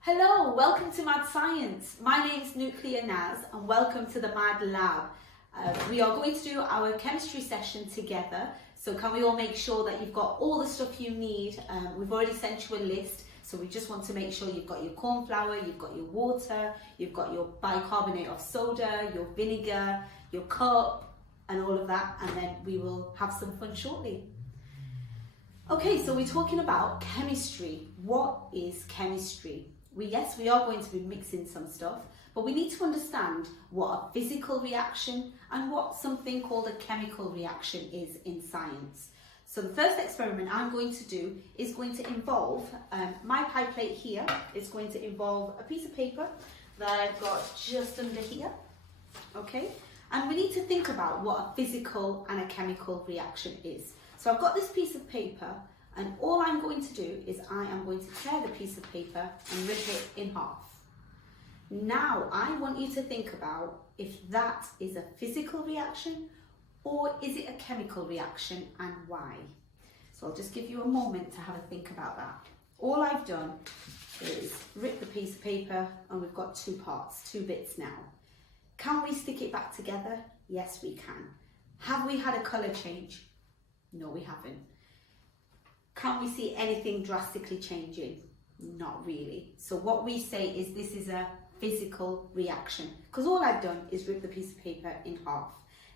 Hello, welcome to Mad Science. My name is Nuclear Naz and welcome to the Mad Lab. We are going to do our chemistry session together. So can we all make sure that you've got all the stuff you need? We've already sent you a list. So we just want to make sure you've got your corn flour, you've got your water, you've got your bicarbonate of soda, your vinegar, your cup and all of that. And then we will have some fun shortly. Okay, so we're talking about chemistry. What is chemistry? Yes, we are going to be mixing some stuff, but we need to understand what a physical reaction and what something called a chemical reaction is in science. So the first experiment I'm going to do is going to involve my pie plate here. It's going to involve a piece of paper that I've got just under here, okay? And we need to think about what a physical and a chemical reaction is. So I've got this piece of paper, and all I'm going to do is I am going to tear the piece of paper and rip it in half. Now I want you to think about if that is a physical reaction or is it a chemical reaction and why. So I'll just give you a moment to have a think about that. All I've done is rip the piece of paper and we've got two parts, two bits now. Can we stick it back together? Yes, we can. Have we had a colour change? No, we haven't. Can we see anything drastically changing? Not really. So what we say is this is a physical reaction because all I've done is rip the piece of paper in half.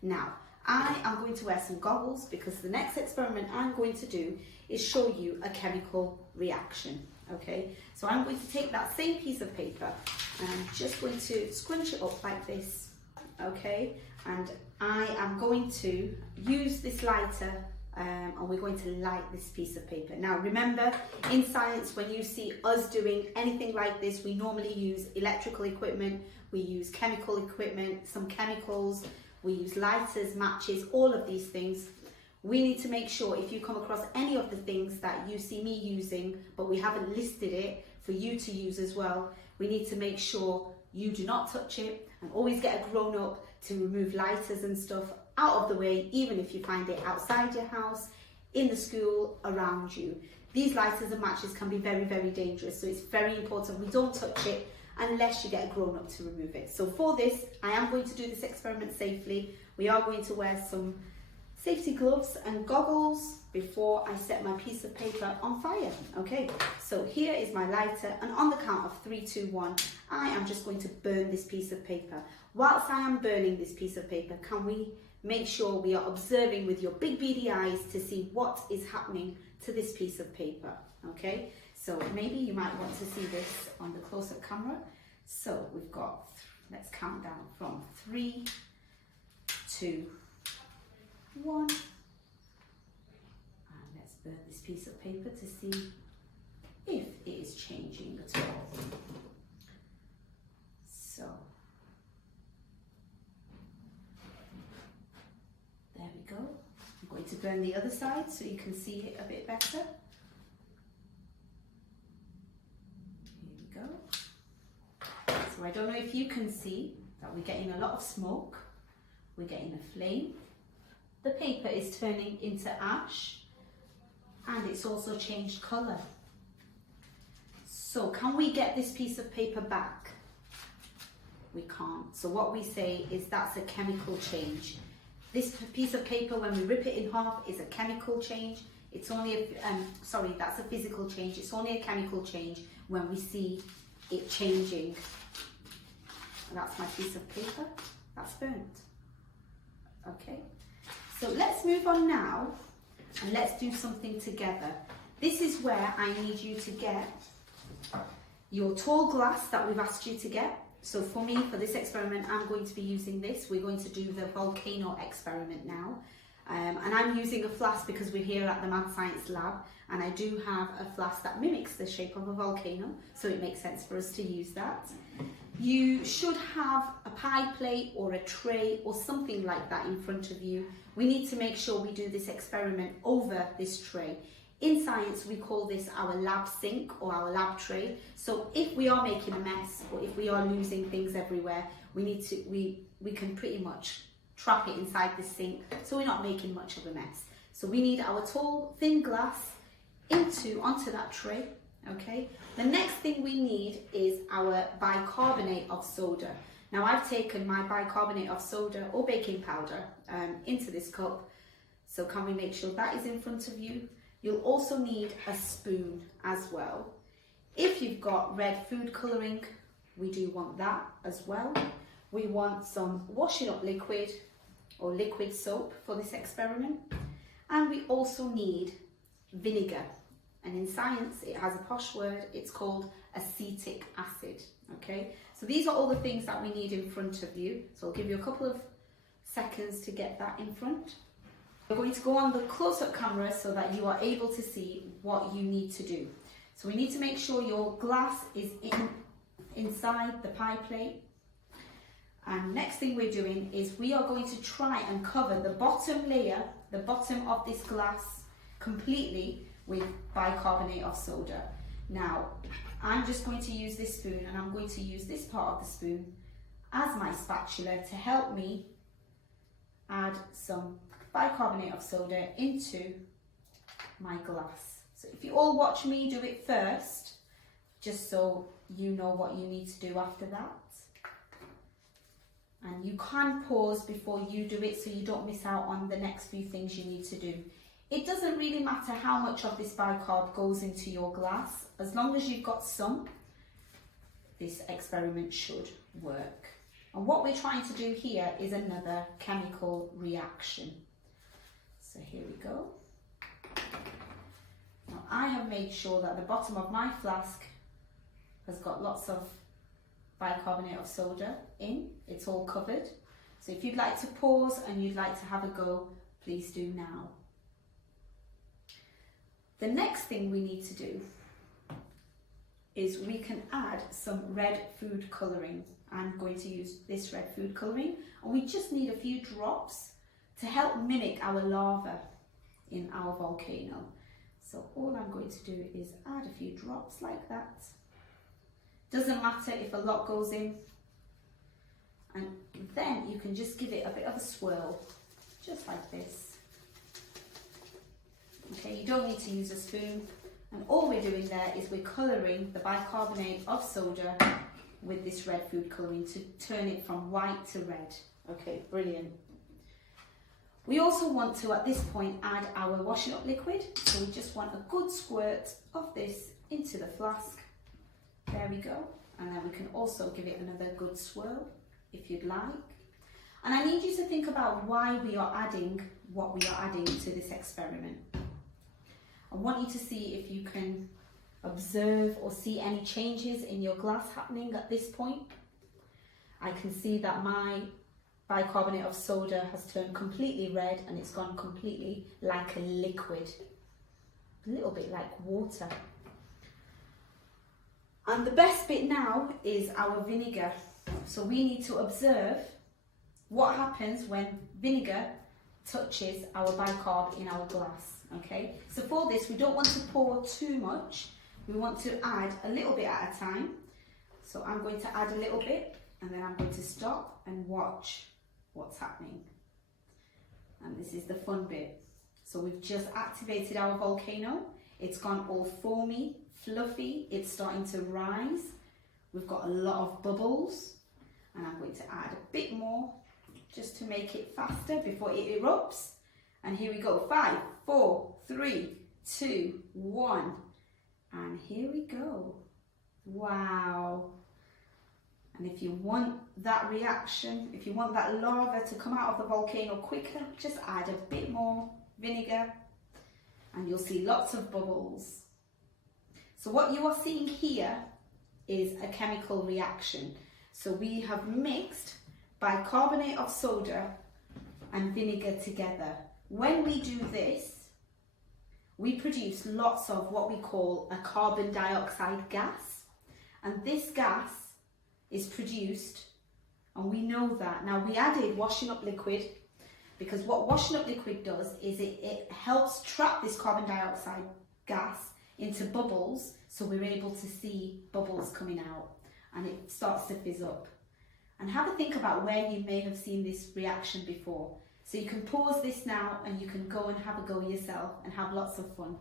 Now, I am going to wear some goggles because the next experiment I'm going to do is show you a chemical reaction. Okay, so I'm going to take that same piece of paper and I'm just going to scrunch it up like this. Okay, and I am going to use this lighter and we're going to light this piece of paper. Now remember, in science, when you see us doing anything like this, we normally use electrical equipment, we use chemical equipment, some chemicals, we use lighters, matches, all of these things. We need to make sure if you come across any of the things that you see me using, but we haven't listed it for you to use as well, we need to make sure you do not touch it and always get a grown-up to remove lighters and stuff out of the way, even if you find it outside your house, in the school, around you. These lighters and matches can be very, very dangerous, so it's very important we don't touch it unless you get a grown-up to remove it. So for this, I am going to do this experiment safely. We are going to wear some safety gloves and goggles before I set my piece of paper on fire. Okay, so here is my lighter, and on the count of 3, 2, 1, I am just going to burn this piece of paper. Whilst I am burning this piece of paper, can we make sure we are observing with your big beady eyes to see what is happening to this piece of paper? Okay, so maybe you might want to see this on the close-up camera. So we've got, let's count down from 3, 2, 1, and let's burn this piece of paper to see if it is changing at all. So there we go. I'm going to burn the other side so you can see it a bit better. Here we go. So I don't know if you can see that we're getting a lot of smoke. We're getting a flame. The paper is turning into ash and it's also changed colour. So can we get this piece of paper back? We can't. So what we say is that's a chemical change. This piece of paper, when we rip it in half, is a chemical change. It's only that's a physical change. It's only a chemical change when we see it changing. And that's my piece of paper. That's burnt. Okay. So let's move on now and let's do something together. This is where I need you to get your tall glass that we've asked you to get. So for me, for this experiment, I'm going to be using this. We're going to do the volcano experiment now. And I'm using a flask because we're here at the Mad Science Lab, and I do have a flask that mimics the shape of a volcano, so it makes sense for us to use that. You should have a pie plate or a tray or something like that in front of you. We need to make sure we do this experiment over this tray. In science, we call this our lab sink or our lab tray. So if we are making a mess or if we are losing things everywhere, we can pretty much trap it inside the sink so we're not making much of a mess. So we need our tall, thin glass onto that tray. Okay, the next thing we need is our bicarbonate of soda. Now I've taken my bicarbonate of soda or baking powder into this cup. So can we make sure that is in front of you? You'll also need a spoon as well. If you've got red food colouring, we do want that as well. We want some washing up liquid or liquid soap for this experiment. And we also need vinegar. And in science, it has a posh word, it's called acetic acid, okay? So these are all the things that we need in front of you. So I'll give you a couple of seconds to get that in front. We're going to go on the close-up camera so that you are able to see what you need to do. So we need to make sure your glass is inside the pie plate. And next thing we're doing is we are going to try and cover the bottom layer, the bottom of this glass, completely with bicarbonate of soda. Now, I'm just going to use this spoon, and I'm going to use this part of the spoon as my spatula to help me add some bicarbonate of soda into my glass. So if you all watch me do it first, just so you know what you need to do after that. And you can pause before you do it so you don't miss out on the next few things you need to do. It doesn't really matter how much of this bicarb goes into your glass, as long as you've got some, this experiment should work. And what we're trying to do here is another chemical reaction. So here we go. Now I have made sure that the bottom of my flask has got lots of bicarbonate of soda in, it's all covered. So if you'd like to pause and you'd like to have a go, please do now. The next thing we need to do is we can add some red food colouring. I'm going to use this red food colouring, and we just need a few drops to help mimic our lava in our volcano. So all I'm going to do is add a few drops like that. Doesn't matter if a lot goes in, and then you can just give it a bit of a swirl, just like this. Okay, you don't need to use a spoon, and all we're doing there is we're colouring the bicarbonate of soda with this red food colouring to turn it from white to red. Okay, brilliant. We also want to, at this point, add our washing up liquid. So we just want a good squirt of this into the flask. There we go. And then we can also give it another good swirl if you'd like. And I need you to think about why we are adding what we are adding to this experiment. I want you to see if you can observe or see any changes in your glass happening at this point. I can see that my bicarbonate of soda has turned completely red, and it's gone completely like a liquid, a little bit like water. And the best bit now is our vinegar. So we need to observe what happens when vinegar touches our bicarb in our glass. Okay, so for this we don't want to pour too much, we want to add a little bit at a time. So I'm going to add a little bit, and then I'm going to stop and watch what's happening. And this is the fun bit. So we've just activated our volcano, it's gone all foamy, fluffy, it's starting to rise, we've got a lot of bubbles, and I'm going to add a bit more just to make it faster before it erupts. And here we go, 5, 4, 3, 2, 1, and here we go. Wow. And if you want that reaction, if you want that lava to come out of the volcano quicker, just add a bit more vinegar and you'll see lots of bubbles. So what you are seeing here is a chemical reaction. So we have mixed bicarbonate of soda and vinegar together. When we do this, we produce lots of what we call a carbon dioxide gas. And this gas is produced, and we know that. Now we added washing up liquid, because what washing up liquid does is it helps trap this carbon dioxide gas into bubbles, so we're able to see bubbles coming out and it starts to fizz up. And have a think about where you may have seen this reaction before. So you can pause this now and you can go and have a go yourself and have lots of fun.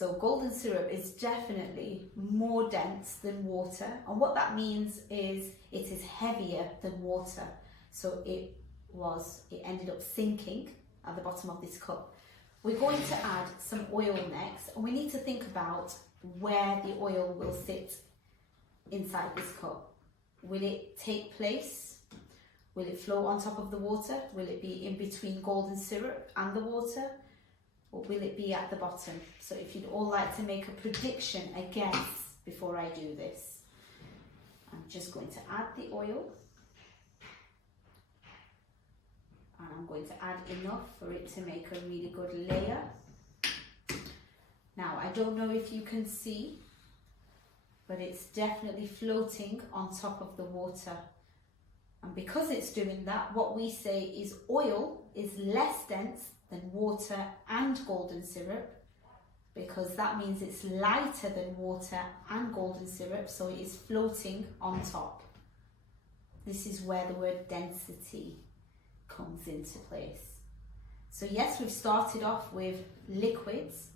So golden syrup is definitely more dense than water, and what that means is it is heavier than water. So it ended up sinking at the bottom of this cup. We're going to add some oil next, and we need to think about where the oil will sit inside this cup. Will it take place? Will it float on top of the water? Will it be in between golden syrup and the water? Or will it be at the bottom? So if you'd all like to make a prediction, a guess before I do this. I'm just going to add the oil. And I'm going to add enough for it to make a really good layer. Now, I don't know if you can see, but it's definitely floating on top of the water. And because it's doing that, what we say is oil is less dense than water and golden syrup, because that means it's lighter than water and golden syrup, so it is floating on top. This is where the word density comes into place. So yes, we've started off with liquids,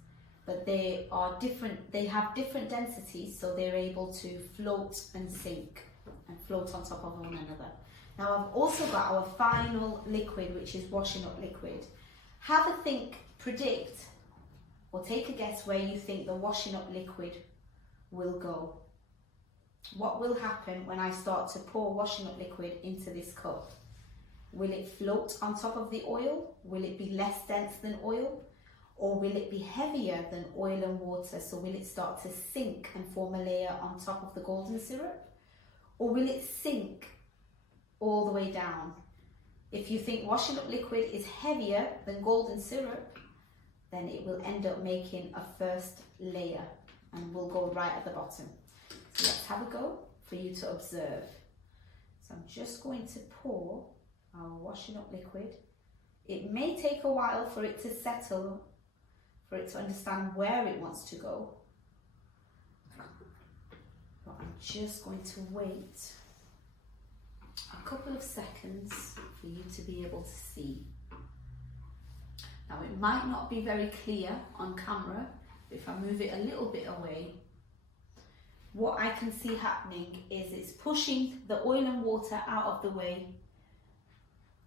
but they are different, they have different densities, so they're able to float and sink and float on top of one another. Now I've also got our final liquid, which is washing up liquid. Have a think, predict, or take a guess where you think the washing up liquid will go. What will happen when I start to pour washing up liquid into this cup? Will it float on top of the oil? Will it be less dense than oil? Or will it be heavier than oil and water? So will it start to sink and form a layer on top of the golden syrup? Or will it sink all the way down? If you think washing up liquid is heavier than golden syrup, then it will end up making a first layer and will go right at the bottom. So let's have a go for you to observe. So I'm just going to pour our washing up liquid. It may take a while for it to settle, for it to understand where it wants to go. But I'm just going to wait a couple of seconds for you to be able to see. Now it might not be very clear on camera, but if I move it a little bit away, what I can see happening is it's pushing the oil and water out of the way,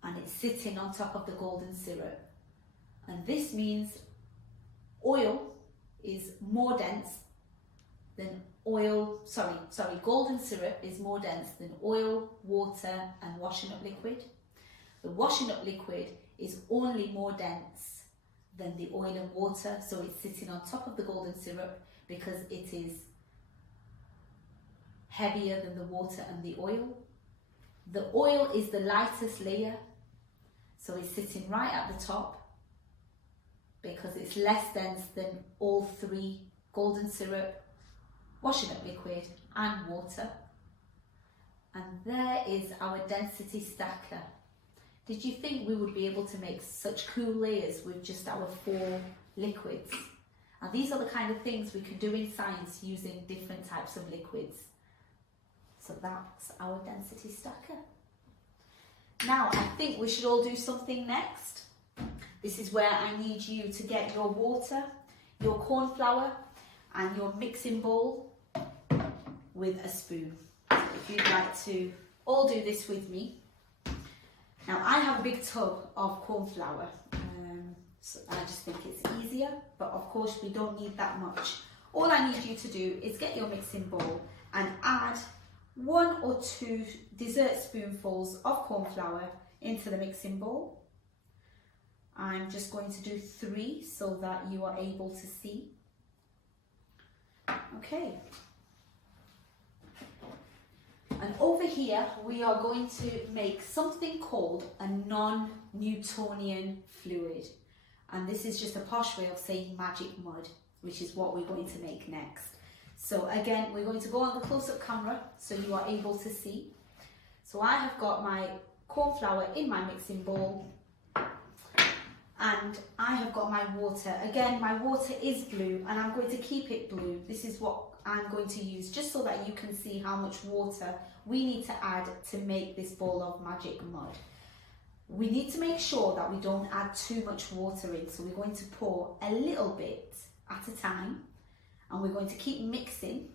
and it's sitting on top of the golden syrup. And this means oil is more dense than golden syrup is more dense than oil, water and washing up liquid. The washing up liquid is only more dense than the oil and water, so it's sitting on top of the golden syrup because it is heavier than the water and the oil. The oil is the lightest layer, so it's sitting right at the top because it's less dense than all three: golden syrup, washing up liquid and water. And there is our density stacker. Did you think we would be able to make such cool layers with just our 4 liquids? And these are the kind of things we can do in science using different types of liquids. So that's our density stacker. Now I think we should all do something next. This is where I need you to get your water, your corn flour and your mixing bowl with a spoon. So if you'd like to all do this with me. Now I have a big tub of corn flour, so I just think it's easier, but of course we don't need that much. All I need you to do is get your mixing bowl and add 1 or 2 dessert spoonfuls of corn flour into the mixing bowl. I'm just going to do 3 so that you are able to see. Okay. And over here, we are going to make something called a non-Newtonian fluid. And this is just a posh way of saying magic mud, which is what we're going to make next. So again, we're going to go on the close-up camera so you are able to see. So I have got my corn flour in my mixing bowl, and I have got my water. Again, my water is blue and I'm going to keep it blue. This is what I'm going to use just so that you can see how much water we need to add to make this bowl of magic mud. We need to make sure that we don't add too much water in, so we're going to pour a little bit at a time, and we're going to keep mixing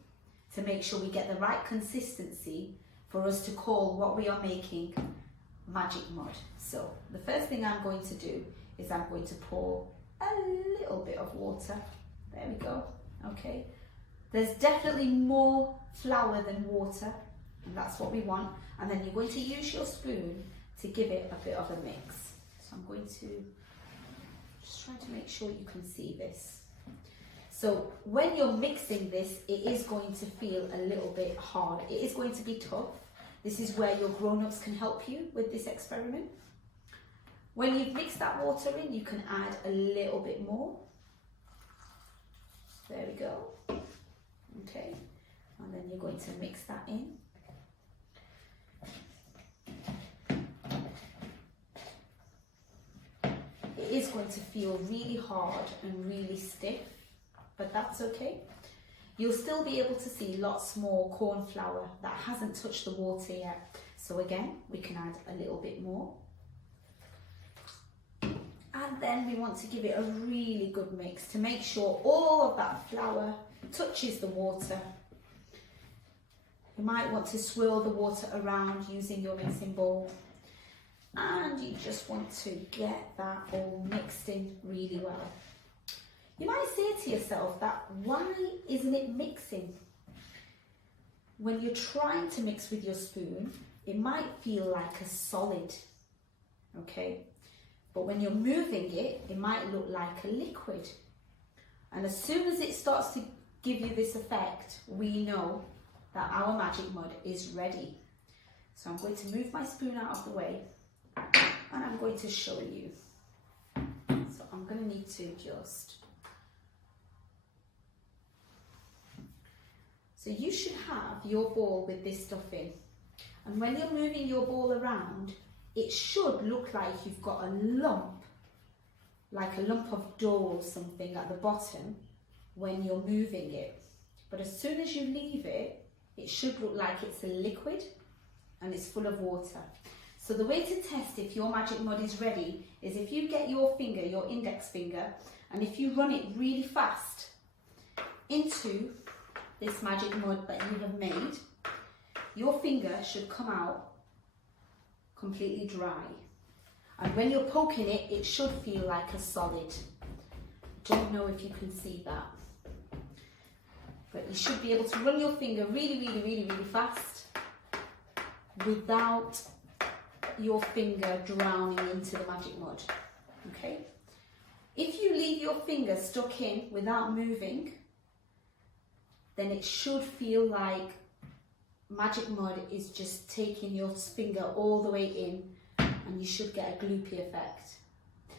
to make sure we get the right consistency for us to call what we are making magic mud. So the first thing I'm going to do is I'm going to pour a little bit of water. There we go. Okay, there's definitely more flour than water, and that's what we want. And then you're going to use your spoon to give it a bit of a mix. So I'm going to just try to make sure you can see this. So when you're mixing this, it is going to feel a little bit hard. It is going to be tough. This is where your grown-ups can help you with this experiment. When you've mixed that water in, you can add a little bit more. There we go. Okay, and then you're going to mix that in. It is going to feel really hard and really stiff, but that's okay. You'll still be able to see lots more corn flour that hasn't touched the water yet. So again, we can add a little bit more. And then we want to give it a really good mix to make sure all of that flour touches the water. You might want to swirl the water around using your mixing bowl. And you just want to get that all mixed in really well. You might say to yourself that why isn't it mixing? When you're trying to mix with your spoon, it might feel like a solid, okay? But when you're moving it, it might look like a liquid. And as soon as it starts to give you this effect, we know that our magic mud is ready. So I'm going to move my spoon out of the way and I'm going to show you. So I'm going to need to just... So you should have your bowl with this stuff in. And when you're moving your ball around, it should look like you've got a lump, like a lump of dough or something at the bottom when you're moving it. But as soon as you leave it, it should look like it's a liquid and it's full of water. So the way to test if your magic mud is ready is if you get your finger, your index finger, and if you run it really fast into this magic mud that you have made, your finger should come out completely dry. And when you're poking it, it should feel like a solid. Don't know if you can see that. But you should be able to run your finger really fast without your finger drowning into the magic mud, okay? If you leave your finger stuck in without moving, then it should feel like magic mud is just taking your finger all the way in and you should get a gloopy effect.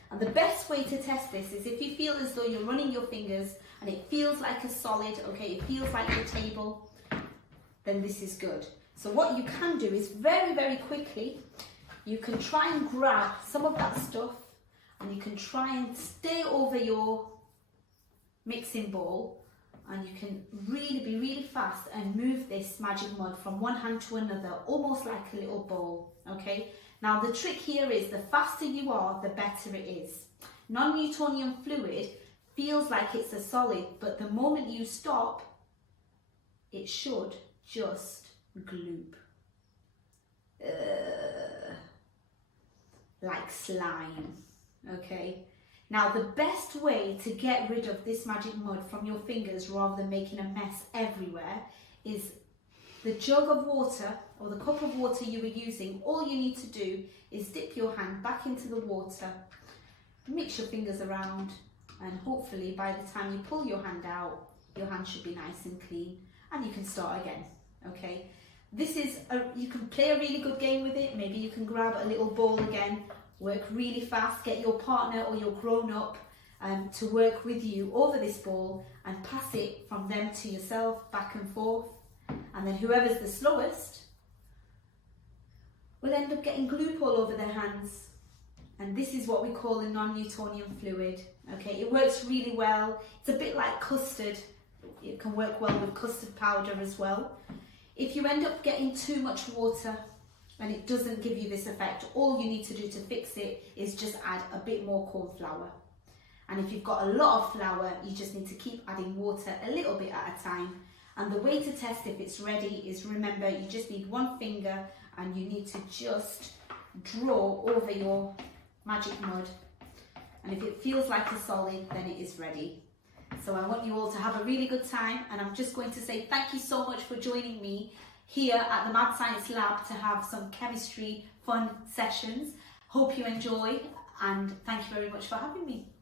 And the best way to test this is if you feel as though you're running your fingers and it feels like a solid, okay, it feels like your table, then this is good. So what you can do is very quickly, you can try and grab some of that stuff and you can try and stay over your mixing bowl and you can be really fast and move this magic mud from one hand to another, almost like a little bowl, okay? Now the trick here is the faster you are, the better it is. Non-Newtonian fluid feels like it's a solid, but the moment you stop, it should just gloop. Like slime, okay? Now the best way to get rid of this magic mud from your fingers rather than making a mess everywhere is the jug of water or the cup of water you were using. All you need to do is dip your hand back into the water, mix your fingers around, and hopefully by the time you pull your hand out, your hand should be nice and clean and you can start again, okay? This is, you can play a really good game with it. Maybe you can grab a little ball again, work really fast, get your partner or your grown-up to work with you over this ball and pass it from them to yourself, back and forth. And then whoever's the slowest will end up getting gloop all over their hands. And this is what we call a non-Newtonian fluid. Okay, it works really well. It's a bit like custard. It can work well with custard powder as well. If you end up getting too much water and it doesn't give you this effect, all you need to do to fix it is just add a bit more corn flour. And if you've got a lot of flour, you just need to keep adding water a little bit at a time. And the way to test if it's ready is, remember, you just need one finger and you need to just draw over your magic mud. And if it feels like a solid, then it is ready. So I want you all to have a really good time, and I'm just going to say thank you so much for joining me here at the Mad Science Lab to have some chemistry fun sessions. Hope you enjoy, and thank you very much for having me.